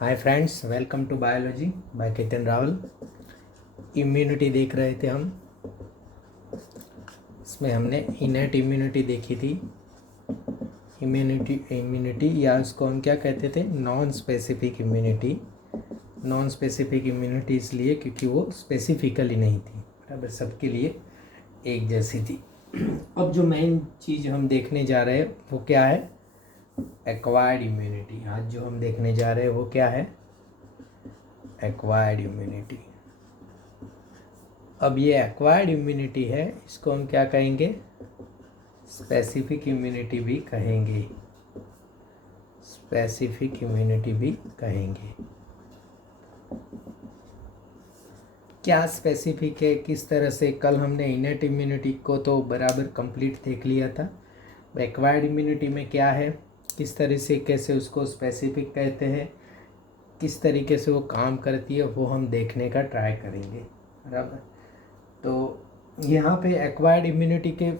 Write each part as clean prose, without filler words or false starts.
Hi friends, welcome to biology by Ketan Rawal. Immunity देख रहे थे हम। इसमें हमने इनर्ट इम्यूनिटी देखी थी। इम्यूनिटी या उसको हम क्या कहते थे, non specific immunity. Non specific immunity इसलिए क्योंकि वो स्पेसिफिकली नहीं थी, बराबर, सबके लिए एक जैसी थी। अब जो मेन चीज़ हम देखने जा रहे हैं वो क्या है, एक्वायर्ड इम्यूनिटी। आज जो हम देखने जा रहे हैं वो क्या है, एक्वायर्ड इम्यूनिटी। अब ये एक्वायर्ड इम्यूनिटी है, इसको हम क्या कहेंगे, स्पेसिफिक इम्यूनिटी भी कहेंगे। स्पेसिफिक इम्यूनिटी भी कहेंगे। क्या स्पेसिफिक है, किस तरह से, कल हमने इनर्ट इम्यूनिटी को तो बराबर कंप्लीट देख लिया था। एक्वायर्ड इम्यूनिटी में क्या है, किस तरह से, कैसे उसको स्पेसिफिक कहते हैं, किस तरीके से वो काम करती है, वो हम देखने का ट्राई करेंगे, बराबर। तो यहाँ पे एक्वायर्ड इम्यूनिटी के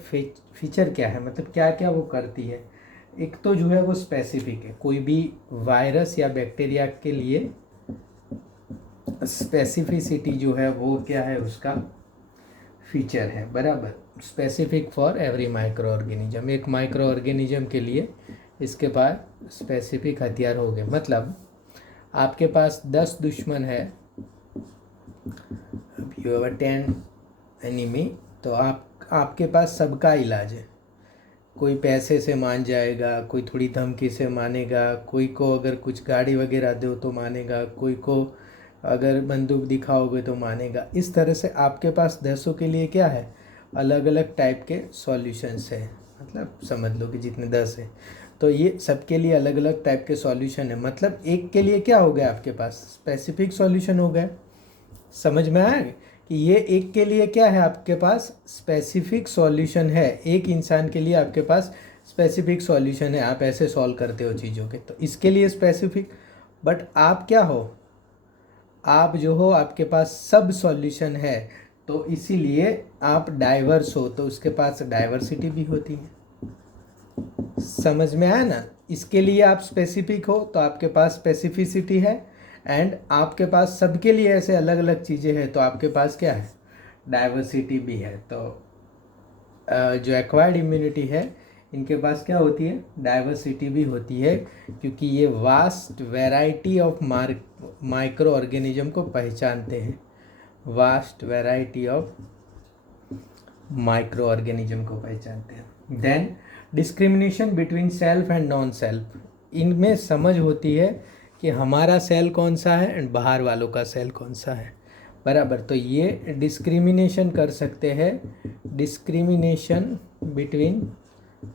फीचर क्या है, मतलब क्या क्या वो करती है। एक तो जो है वो स्पेसिफिक है, कोई भी वायरस या बैक्टीरिया के लिए स्पेसिफिसिटी जो है वो क्या है, उसका फीचर है, बराबर। Specific for every micro organism, एक माइक्रो ऑर्गेनिज्म के लिए इसके पास स्पेसिफिक हथियार हो गए। मतलब आपके पास 10 दुश्मन है, यू हैव 10 एनिमी, तो आपके पास सबका इलाज है। कोई पैसे से मान जाएगा, कोई थोड़ी धमकी से मानेगा, कोई को अगर कुछ गाड़ी वगैरह दो तो मानेगा, कोई को अगर बंदूक दिखाओगे तो मानेगा। इस तरह से आपके पास 10 के लिए क्या है, अलग अलग टाइप के सॉल्यूशंस है। मतलब समझ लो कि जितने 10 है तो ये सबके लिए अलग अलग टाइप के सॉल्यूशन है। मतलब एक के लिए क्या हो गया, आपके पास स्पेसिफिक सॉल्यूशन हो गया। समझ में आया कि ये एक के लिए क्या है, आपके पास स्पेसिफिक सॉल्यूशन है। एक इंसान के लिए आपके पास स्पेसिफिक सॉल्यूशन है, आप ऐसे सॉल्व करते हो चीज़ों के, तो इसके लिए स्पेसिफिक। बट आप क्या हो, आप जो हो, आपके पास सब सॉल्यूशन है, तो इसीलिए आप डाइवर्स हो, तो उसके पास डाइवर्सिटी भी होती है। समझ में आया ना। इसके लिए आप स्पेसिफिक हो तो आपके पास स्पेसिफिसिटी है, एंड आपके पास सबके लिए ऐसे अलग अलग चीज़ें हैं तो आपके पास क्या है, डाइवर्सिटी भी है। तो जो एक्वायर्ड इम्यूनिटी है, इनके पास क्या होती है, डाइवर्सिटी भी होती है, क्योंकि ये vast variety of micro organism को पहचानते हैं। Vast variety of micro organism को पहचानते हैं। Then discrimination between self and non self, इनमें समझ होती है कि हमारा सेल कौन सा है एंड बाहर वालों का सेल कौन सा है, बराबर। तो ये डिस्क्रिमिनेशन कर सकते हैं, discrimination between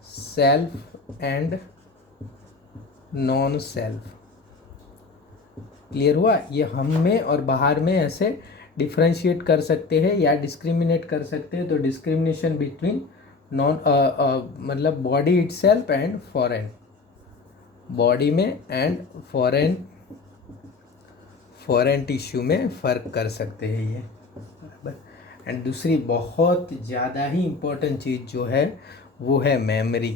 self and non self. Clear हुआ, ये हम में और बाहर में ऐसे डिफ्रेंशिएट कर सकते हैं या डिस्क्रिमिनेट कर सकते हैं। तो डिस्क्रिमिनेशन बिटवीन नॉन मतलब body itself and foreign, body में एंड फॉरेन टिश्यू में फ़र्क कर सकते हैं ये, बराबर। एंड दूसरी बहुत ज़्यादा ही इम्पोर्टेंट चीज़ जो है वो है मेमोरी,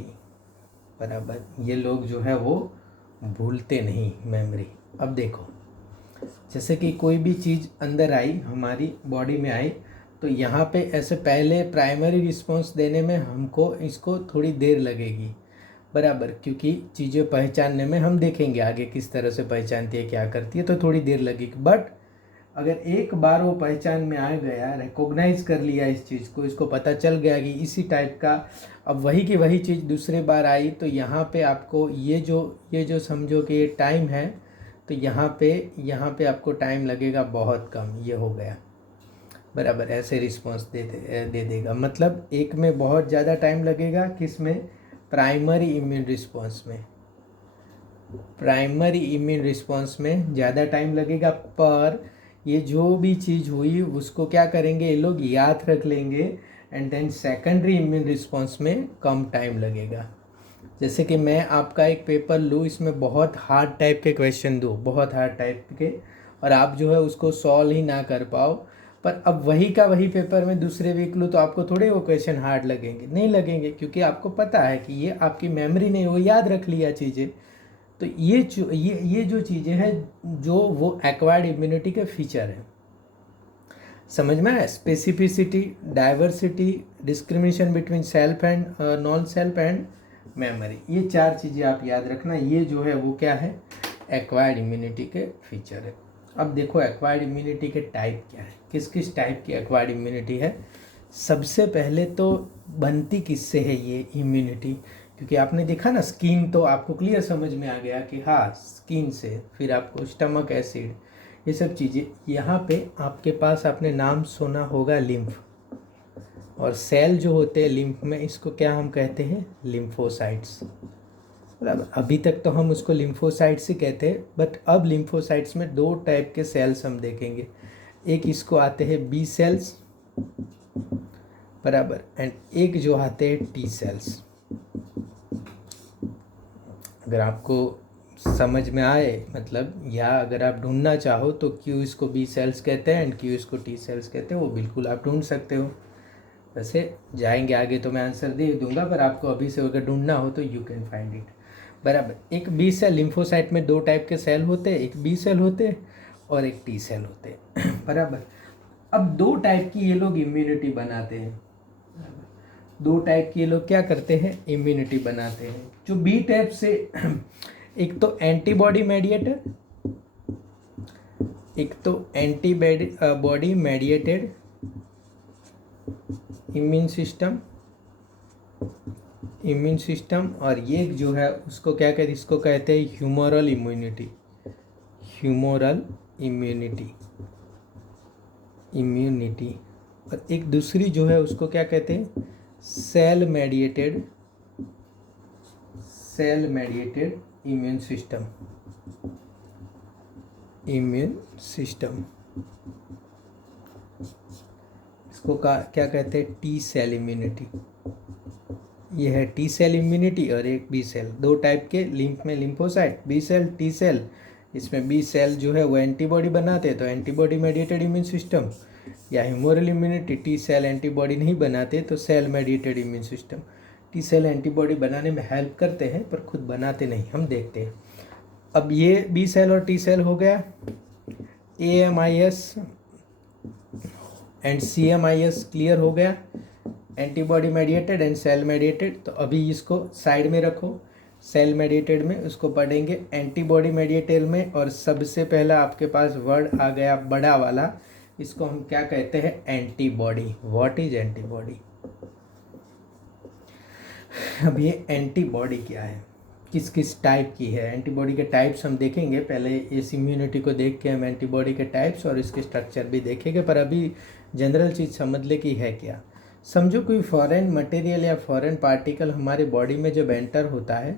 बराबर। ये लोग जो है वो भूलते नहीं मेमोरी। अब देखो, जैसे कि कोई भी चीज़ अंदर आई, हमारी बॉडी में आई, तो यहाँ पे ऐसे पहले प्राइमरी रिस्पॉन्स देने में हमको इसको थोड़ी देर लगेगी, बराबर, क्योंकि चीज़ें पहचानने में हम देखेंगे आगे किस तरह से पहचानती है, क्या करती है, तो थोड़ी देर लगेगी। बट अगर एक बार वो पहचान में आ गया, रिकॉग्नाइज कर लिया इस चीज़ को, इसको पता चल गया कि इसी टाइप का, अब वही की वही चीज़ दूसरी बार आई, तो यहाँ पे आपको ये जो समझो कि ये टाइम है, तो यहाँ पे आपको टाइम लगेगा बहुत कम, ये हो गया, बराबर। ऐसे रिस्पॉन्स दे देगा। मतलब एक में बहुत ज़्यादा टाइम लगेगा, किस में, प्राइमरी इम्यून रिस्पॉन्स में। प्राइमरी इम्यून रिस्पॉन्स में ज़्यादा टाइम लगेगा, पर ये जो भी चीज़ हुई उसको क्या करेंगे, ये लोग याद रख लेंगे। And then secondary immune response में कम टाइम लगेगा। जैसे कि मैं आपका एक पेपर लूँ, इसमें बहुत हार्ड टाइप के क्वेश्चन दूँ, बहुत हार्ड टाइप के, और आप जो है उसको सॉल्व ही ना कर पाओ, पर अब वही का वही पेपर में दूसरे वीक लूँ तो आपको थोड़े वो क्वेश्चन हार्ड लगेंगे, नहीं लगेंगे, क्योंकि आपको पता है कि ये आपकी मेमोरी नहीं, वो याद रख लिया चीज़ें, तो ये जो चीज़ें हैं जो वो एक्वायर्ड इम्यूनिटी के फीचर हैं। समझ में आया? Specificity, diversity, discrimination between self and non self and memory, ये 4 चीज़ें आप याद रखना। ये जो है वो क्या है? एक्वायर्ड इम्यूनिटी के फीचर है। अब देखो एक्वायर्ड इम्यूनिटी के टाइप क्या है, किस किस टाइप की एक्वायर्ड इम्यूनिटी है। सबसे पहले तो बनती किससे है ये इम्यूनिटी, क्योंकि आपने देखा ना स्किन, तो आपको क्लियर समझ में आ गया कि हाँ स्किन से, फिर आपको स्टमक एसिड, ये सब चीज़ें। यहाँ पे आपके पास आपने नाम सुना होगा लिम्फ, और सेल जो होते हैं लिम्फ में, इसको क्या हम कहते हैं? लिम्फोसाइट्स। बराबर, अभी तक तो हम उसको लिम्फोसाइट्स ही कहते हैं, बट अब लिम्फोसाइट्स में 2 टाइप के सेल्स हम देखेंगे। एक इसको आते हैं बी सेल्स, बराबर, एंड एक जो आते हैं टी सेल्स। अगर आपको समझ में आए मतलब, या अगर आप ढूंढना चाहो तो क्यों इसको बी सेल्स कहते हैं एंड क्यों इसको टी सेल्स कहते हैं, वो बिल्कुल आप ढूंढ सकते हो। वैसे जाएंगे आगे तो मैं आंसर दे दूंगा, पर आपको अभी से अगर ढूंढना हो तो यू कैन फाइंड इट। बराबर, एक बी सेल, लिम्फोसाइट में 2 टाइप के सेल होते हैं, एक बी सेल होते हैं और एक टी सेल होते हैं। बराबर, अब 2 टाइप की ये लोग इम्यूनिटी बनाते हैं। 2 टाइप के ये लोग क्या करते हैं? इम्यूनिटी बनाते हैं। जो बी टाइप से एक तो एंटीबॉडी मेडिएटेड, एक तो एंटीबॉडी मेडिएटेड इम्यून सिस्टम, और ये जो है उसको क्या कहते हैं? इसको कहते हैं ह्यूमोरल इम्यूनिटी। और एक दूसरी जो है उसको क्या कहते हैं? Cell mediated immune system. इसको क्या कहते हैं? T cell immunity. ये है टी सेल इम्यूनिटी, और एक बी सेल। 2 टाइप के लिम्फ में, lymphocyte, B cell, T cell. इसमें बी सेल जो है वो एंटीबॉडी बनाते हैं, तो एंटीबॉडी मेडिएटेड इम्यून सिस्टम, या humoral immunity. T cell antibody नहीं बनाते तो cell mediated immune system. T cell antibody बनाने में हेल्प करते हैं पर खुद बनाते नहीं, हम देखते हैं। अब ये बी सेल और टी सेल हो गया। AMIS एंड CMIS क्लियर हो गया, antibody mediated and cell mediated. तो अभी इसको साइड में रखो, सेल मेडिएटेड में उसको पढ़ेंगे, एंटीबॉडी मेडिएटेड में। और सबसे पहला आपके पास वर्ड आ गया बड़ा वाला, इसको हम क्या कहते हैं? एंटीबॉडी। What is antibody? अब ये एंटीबॉडी क्या है, किस किस टाइप की है? एंटीबॉडी के टाइप्स हम देखेंगे, पहले इस इम्यूनिटी को देख के हम एंटीबॉडी के टाइप्स और इसके स्ट्रक्चर भी देखेंगे। पर अभी जनरल चीज़ समझ ले कि है क्या। समझो कोई फॉरेन मटेरियल या फॉरेन पार्टिकल हमारे बॉडी में जब एंटर होता है,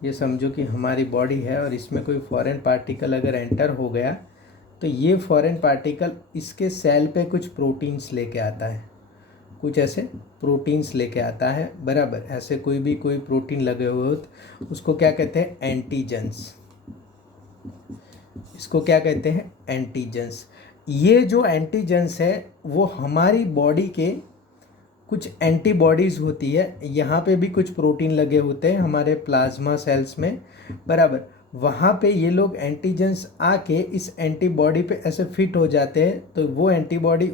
ये समझो कि हमारी बॉडी है और इसमें कोई फॉरेन पार्टिकल अगर एंटर हो गया, तो ये फॉरेन पार्टिकल इसके सेल पे कुछ प्रोटीन्स लेके आता है, कुछ ऐसे प्रोटीन्स लेके आता है। बराबर, ऐसे कोई प्रोटीन लगे हुए हो तो उसको क्या कहते हैं? एंटीजेंस। इसको क्या कहते हैं? एंटीजेंस। ये जो एंटीजेंस है वो हमारी बॉडी के कुछ एंटीबॉडीज़ होती है, यहाँ पे भी कुछ प्रोटीन लगे होते हैं हमारे प्लाज्मा सेल्स में। बराबर, वहाँ पे ये लोग एंटीजेंस आके इस एंटीबॉडी पे ऐसे फिट हो जाते हैं, तो वो एंटीबॉडी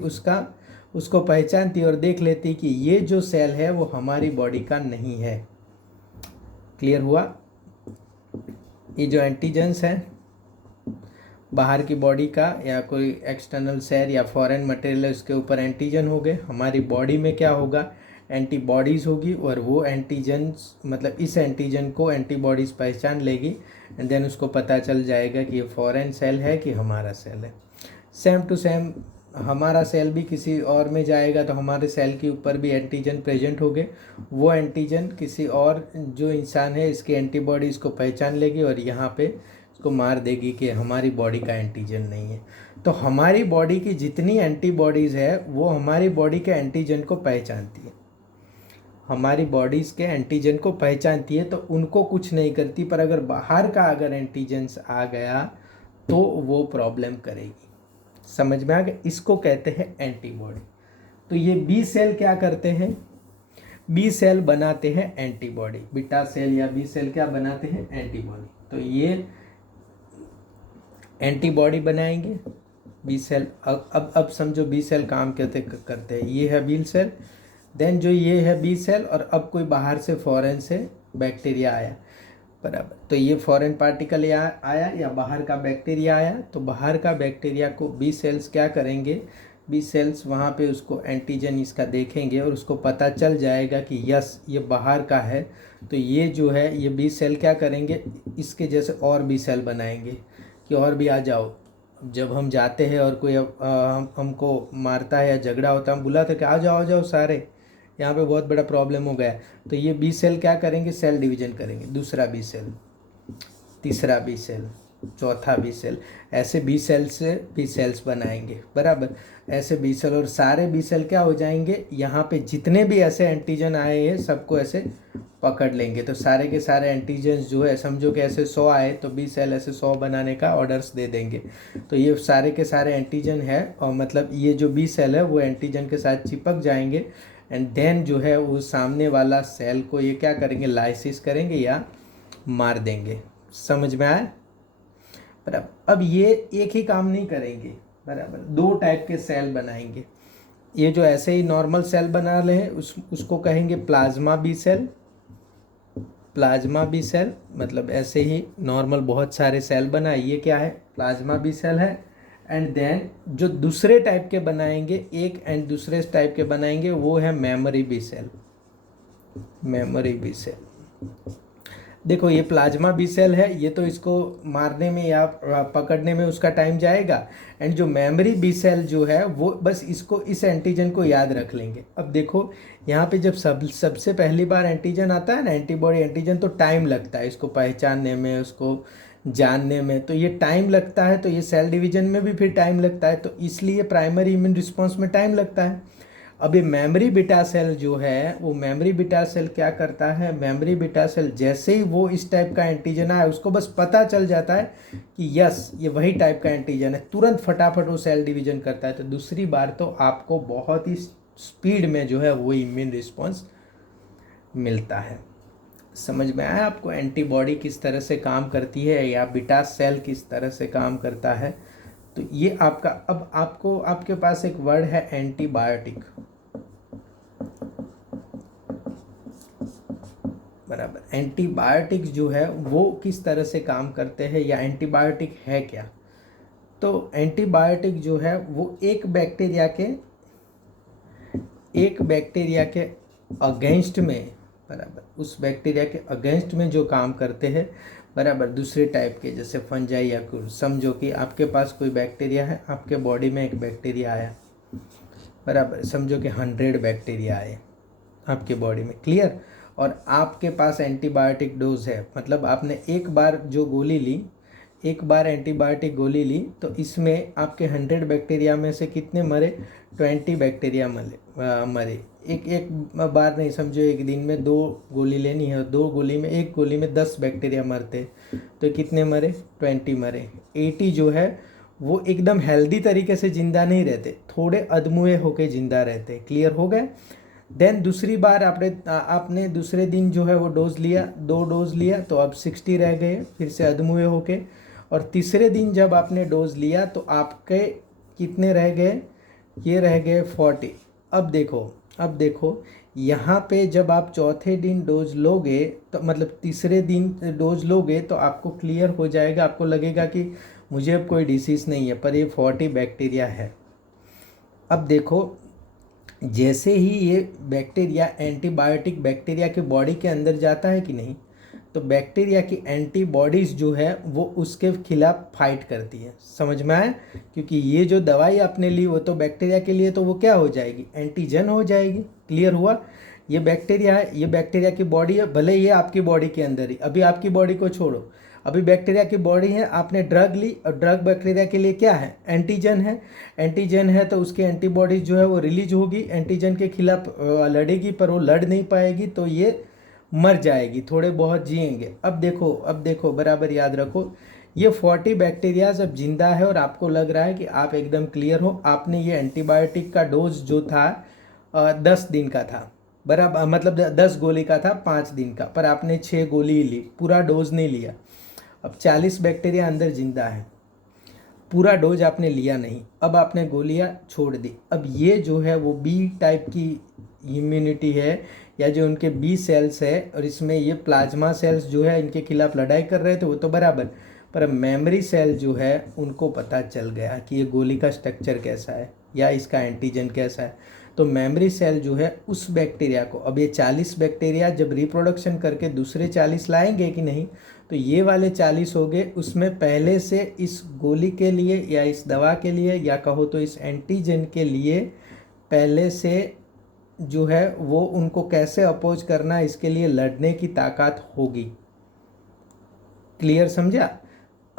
उसको पहचानती है और देख लेती है कि ये जो सेल है वो हमारी बॉडी का नहीं है। क्लियर हुआ? ये जो एंटीजेंस है बाहर की बॉडी का, या कोई एक्सटर्नल सेल या फॉरेन मटेरियल है उसके ऊपर एंटीजन हो गए, हमारी बॉडी में क्या होगा? एंटीबॉडीज़ होगी, और वो एंटीजन्स मतलब इस एंटीजन को एंटीबॉडीज़ पहचान लेगी, एंड देन उसको पता चल जाएगा कि ये फॉरेन सेल है कि हमारा सेल है। सेम टू सेम हमारा सेल भी किसी और में जाएगा तो हमारे सेल के ऊपर भी एंटीजन प्रेजेंट हो गए, वो एंटीजन किसी और जो इंसान है इसके एंटीबॉडी इसको पहचान लेगी और यहाँ पे इसको मार देगी कि हमारी बॉडी का एंटीजन नहीं है। तो हमारी बॉडी की जितनी एंटीबॉडीज़ है वो हमारी बॉडी के एंटीजन को पहचानती है, हमारी बॉडीज़ के एंटीजन को पहचानती है, तो उनको कुछ नहीं करती। पर अगर बाहर का अगर एंटीजन्स आ गया तो वो प्रॉब्लम करेगी। समझ में आ गया? इसको कहते हैं एंटीबॉडी। तो ये बी सेल क्या करते हैं? बी सेल बनाते हैं एंटीबॉडी। बीटा सेल या बी सेल क्या बनाते हैं? एंटीबॉडी। तो ये एंटीबॉडी बनाएंगे बी सेल। अब समझो बी सेल काम कैसे करते हैं। ये है बी सेल, देन जो ये है बी सेल, और अब कोई बाहर से फॉरेन से बैक्टीरिया आया, बराबर। तो ये फॉरेन पार्टिकल आया या बाहर का बैक्टीरिया आया, तो बाहर का बैक्टीरिया को बी सेल्स क्या करेंगे, बी सेल्स वहाँ पे उसको एंटीजन इसका देखेंगे और उसको पता चल जाएगा कि यस ये बाहर का है। तो ये जो है ये बी सेल क्या करेंगे, इसके जैसे और बी सेल बनाएंगे कि और भी आ जाओ। जब हम जाते हैं और कोई हमको मारता है या झगड़ा होता है, हम बुलाते कि आ जाओ सारे, यहाँ पे बहुत बड़ा प्रॉब्लम हो गया। तो ये बी सेल क्या करेंगे, सेल डिवीजन करेंगे, दूसरा बी सेल, तीसरा बी सेल, चौथा बी सेल, ऐसे बी सेल से बी सेल्स बनाएंगे, बराबर। ऐसे बी सेल, और सारे बी सेल क्या हो जाएंगे, यहाँ पे जितने भी ऐसे एंटीजन आए हैं सबको ऐसे पकड़ लेंगे। तो सारे के सारे एंटीजन्स जो है, समझो कि ऐसे 100 आए तो बी सेल ऐसे 100 बनाने का ऑर्डर्स दे देंगे। तो ये सारे के सारे एंटीजन है, और मतलब ये जो बी सेल है वो एंटीजन के साथ चिपक जाएंगे, एंड देन जो है वो सामने वाला सेल को ये क्या करेंगे, लाइसिस करेंगे या मार देंगे। समझ में आया, बराबर। अब ये एक ही काम नहीं करेंगे, बराबर, दो टाइप के सेल बनाएंगे। ये जो ऐसे ही नॉर्मल सेल बना रहे हैं उसको कहेंगे plasma B cell. Plasma B cell मतलब ऐसे ही नॉर्मल बहुत सारे सेल बनाए, ये क्या है, प्लाज्मा बी सेल है। एंड देन जो दूसरे टाइप के बनाएंगे, एक एंड दूसरे टाइप के बनाएंगे, वो है memory B cell. Memory B cell, देखो ये प्लाज्मा बी सेल है, ये तो इसको मारने में या पकड़ने में उसका टाइम जाएगा। एंड जो मेमोरी बी सेल जो है वो बस इसको, इस एंटीजन को याद रख लेंगे। अब देखो यहाँ पे जब सबसे पहली बार एंटीजन आता है ना, एंटीबॉडी एंटीजन, तो टाइम लगता है इसको पहचानने में, उसको जानने में, तो ये टाइम लगता है। तो ये सेल डिवीजन में भी फिर टाइम लगता है, तो इसलिए प्राइमरी इम्यून रिस्पॉन्स में टाइम लगता है। अब ये मेमोरी बीटा सेल जो है, वो मेमोरी बीटा सेल क्या करता है, मेमोरी बीटा सेल जैसे ही वो इस टाइप का एंटीजन आया, उसको बस पता चल जाता है कि यस ये वही टाइप का एंटीजन है, तुरंत फटाफट वो सेल डिवीजन करता है। तो दूसरी बार तो आपको बहुत ही स्पीड में जो है वो इम्यून रिस्पॉन्स मिलता है। समझ में आया आपको एंटीबॉडी किस तरह से काम करती है, या बीटा सेल किस तरह से काम करता है। तो ये आपका, अब आपको, आपके पास एक वर्ड है एंटीबायोटिक, बराबर। एंटीबायोटिक जो है वो किस तरह से काम करते हैं, या एंटीबायोटिक है क्या। तो एंटीबायोटिक जो है वो एक बैक्टीरिया के अगेंस्ट में, बराबर, उस बैक्टीरिया के अगेंस्ट में जो काम करते हैं, बराबर। दूसरे टाइप के जैसे फंजाई या कुछ, समझो कि आपके पास कोई बैक्टीरिया है, आपके बॉडी में एक बैक्टीरिया आया, बराबर, समझो कि 100 बैक्टीरिया आए आपके बॉडी में, क्लियर। और आपके पास एंटीबायोटिक डोज है, मतलब आपने एक बार जो गोली ली, एक बार एंटीबायोटिक गोली ली, तो इसमें आपके 100 बैक्टीरिया में से कितने मरे, 20 बैक्टीरिया मरे। एक बार नहीं, समझो एक दिन में 2 गोली लेनी है, 2 गोली में, एक गोली में 10 बैक्टीरिया मरते, तो कितने मरे, 20 मरे। 80 जो है वो एकदम हेल्दी तरीके से ज़िंदा नहीं रहते, थोड़े अधमुए होके ज़िंदा रहते। क्लियर हो गए। देन दूसरी बार आपने दूसरे दिन जो है वो डोज लिया, 2 डोज लिया, तो अब 60 रह गए फिर से अधमुए होके। और तीसरे दिन जब आपने डोज लिया तो आपके कितने रह गए, ये रह गए 40। अब देखो यहाँ पे जब आप चौथे दिन डोज लोगे, तो मतलब तीसरे दिन डोज लोगे, तो आपको क्लियर हो जाएगा, आपको लगेगा कि मुझे अब कोई डिसीज़ नहीं है, पर ये 40 बैक्टीरिया है। अब देखो जैसे ही ये बैक्टीरिया, एंटीबायोटिक बैक्टीरिया के बॉडी के अंदर जाता है कि नहीं, तो बैक्टीरिया की एंटीबॉडीज़ जो है वो उसके खिलाफ फाइट करती है। समझ में आया, क्योंकि ये जो दवाई आपने ली वो तो बैक्टीरिया के लिए, तो वो क्या हो जाएगी, एंटीजन हो जाएगी। क्लियर हुआ। ये बैक्टीरिया है, ये बैक्टीरिया की बॉडी है, भले ये आपकी बॉडी के अंदर ही, अभी आपकी बॉडी को छोड़ो, अभी बैक्टीरिया की बॉडी है, आपने ड्रग ली, और ड्रग बैक्टीरिया के लिए क्या है, एंटीजन है। एंटीजन है तो उसकी एंटीबॉडीज जो है वो रिलीज होगी, एंटीजन के खिलाफ लड़ेगी, पर वो लड़ नहीं पाएगी, तो ये मर जाएगी, थोड़े बहुत जिएंगे। अब देखो बराबर याद रखो, ये 40 बैक्टीरियाज अब जिंदा है, और आपको लग रहा है कि आप एकदम क्लियर हो। आपने ये एंटीबायोटिक का डोज जो था 10 दिन का था, बराबर, मतलब 10 गोली का था 5 दिन का, पर आपने 6 गोली ली, पूरा डोज नहीं लिया। अब 40 बैक्टीरिया अंदर जिंदा है, पूरा डोज आपने लिया नहीं, अब आपने गोलियां छोड़ दी। अब ये जो है वो बी टाइप की इम्यूनिटी है, या जो उनके बी सेल्स है, और इसमें ये प्लाज्मा सेल्स जो है इनके खिलाफ लड़ाई कर रहे थे वो तो बराबर, पर मेमोरी सेल जो है उनको पता चल गया कि ये गोली का स्ट्रक्चर कैसा है या इसका एंटीजन कैसा है। तो मेमोरी सेल जो है उस बैक्टीरिया को, अब ये 40 बैक्टीरिया जब रिप्रोडक्शन करके दूसरे 40 लाएंगे कि नहीं, तो ये वाले 40 हो गए, उसमें पहले से इस गोली के लिए या इस दवा के लिए या कहो तो इस एंटीजन के लिए पहले से जो है वो उनको कैसे अपोज करना, इसके लिए लड़ने की ताकत होगी। क्लियर, समझा?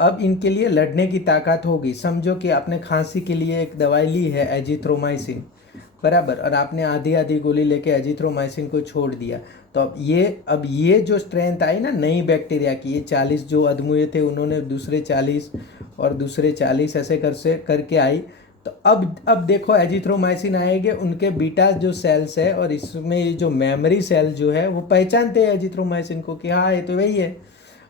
अब इनके लिए लड़ने की ताकत होगी। समझो कि आपने खांसी के लिए एक दवाई ली है एजिथ्रोमाइसिन, बराबर, और आपने आधी आधी गोली लेके एजिथ्रोमाइसिन को छोड़ दिया, तो अब ये जो स्ट्रेंथ आई ना नई बैक्टीरिया की, ये 40 जो अदमुए थे उन्होंने दूसरे 40 और दूसरे 40 ऐसे करके आई, तो अब देखो एजिथ्रोमाइसिन आएंगे, उनके बीटा जो सेल्स है और इसमें ये जो मेमोरी सेल जो है वो पहचानते हैं एजिथ्रोमाइसिन को कि हाँ ये तो वही है,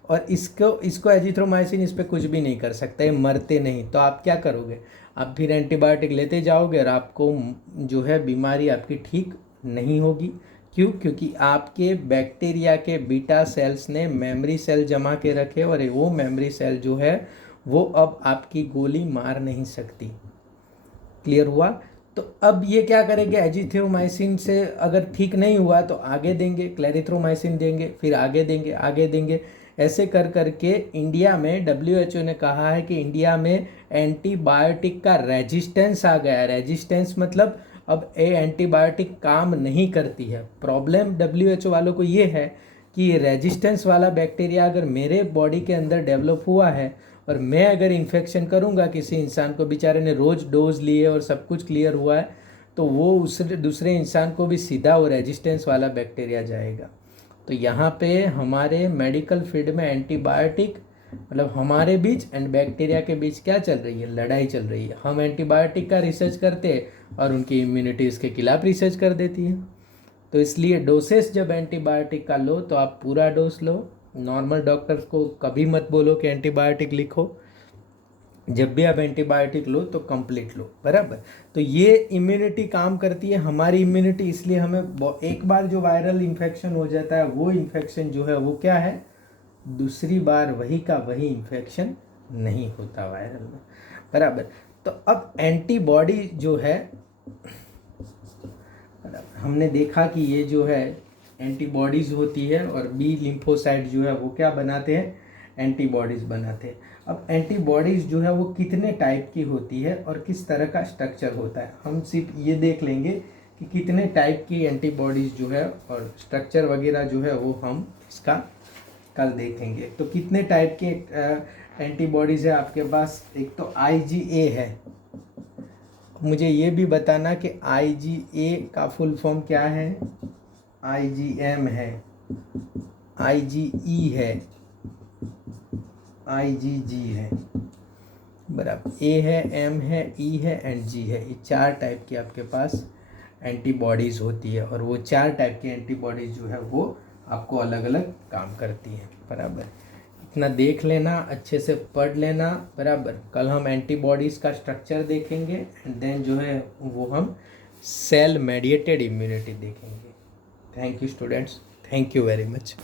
और इसको एजिथ्रोमाइसिन इस पर कुछ भी नहीं कर सकता, ये मरते नहीं। तो आप क्या करोगे, आप फिर एंटीबायोटिक लेते जाओगे और आपको जो है बीमारी आपकी ठीक नहीं होगी। क्यों? क्योंकि आपके बैक्टीरिया के बीटा सेल्स ने मेमोरी सेल जमा के रखे, और वो मेमोरी सेल जो है वो अब आपकी गोली मार नहीं सकती। क्लियर हुआ? तो अब ये क्या करेंगे, एजिथ्रोमाइसिन से अगर ठीक नहीं हुआ तो आगे देंगे, क्लैरिथ्रोमाइसिन देंगे, फिर आगे देंगे, आगे देंगे, ऐसे कर करके इंडिया में WHO ने कहा है कि इंडिया में एंटीबायोटिक का रेजिस्टेंस आ गया। रेजिस्टेंस मतलब अब ये एंटीबायोटिक काम नहीं करती है। प्रॉब्लम WHO वालों को ये है कि ये रेजिस्टेंस वाला बैक्टीरिया अगर मेरे बॉडी के अंदर डेवलप हुआ है और मैं अगर इन्फेक्शन करूंगा किसी इंसान को, बेचारे ने रोज डोज लिए और सब कुछ क्लियर हुआ है, तो वो उस दूसरे इंसान को भी सीधा वो रेजिस्टेंस वाला बैक्टीरिया जाएगा। तो यहाँ पे हमारे मेडिकल फील्ड में एंटीबायोटिक मतलब हमारे बीच एंड बैक्टीरिया के बीच क्या चल रही है, लड़ाई चल रही है। हम एंटीबायोटिक का रिसर्च करते हैं और उनकी इम्यूनिटी इसके खिलाफ रिसर्च कर देती है। तो इसलिए डोसेस जब एंटीबायोटिक का लो तो आप पूरा डोज लो। नॉर्मल डॉक्टर्स को कभी मत बोलो कि एंटीबायोटिक लिखो, जब भी आप एंटीबायोटिक लो तो कंप्लीट लो, बराबर। तो ये इम्यूनिटी काम करती है, हमारी इम्यूनिटी, इसलिए हमें एक बार जो वायरल इन्फेक्शन हो जाता है वो इन्फेक्शन जो है वो क्या है, दूसरी बार वही का वही इन्फेक्शन नहीं होता वायरल में, बराबर। तो अब एंटीबॉडी जो है, हमने देखा कि ये जो है एंटीबॉडीज़ होती है और बी लिम्फोसाइट जो है वो क्या बनाते हैं, एंटीबॉडीज़ बनाते हैं। अब एंटीबॉडीज़ जो है वो कितने टाइप की होती है और किस तरह का स्ट्रक्चर होता है, हम सिर्फ ये देख लेंगे कि कितने टाइप की एंटीबॉडीज़ जो है और स्ट्रक्चर वगैरह जो है वो हम इसका कल देखेंगे। तो कितने टाइप के एंटीबॉडीज़ है आपके पास, एक तो IgA है। मुझे ये भी बताना कि IgA का फुल फॉर्म क्या है, IgM है, IgE है, IgG है, बराबर। A है, M है, E है एंड G है। ये 4 टाइप की आपके पास एंटीबॉडीज़ होती है और वो 4 टाइप की एंटीबॉडीज़ जो है वो आपको अलग अलग काम करती हैं, बराबर। इतना देख लेना, अच्छे से पढ़ लेना, बराबर। कल हम एंटीबॉडीज़ का स्ट्रक्चर देखेंगे एंड देन जो है वो हम सेल मेडिएटेड इम्यूनिटी देखेंगे। Thank you students, thank you very much.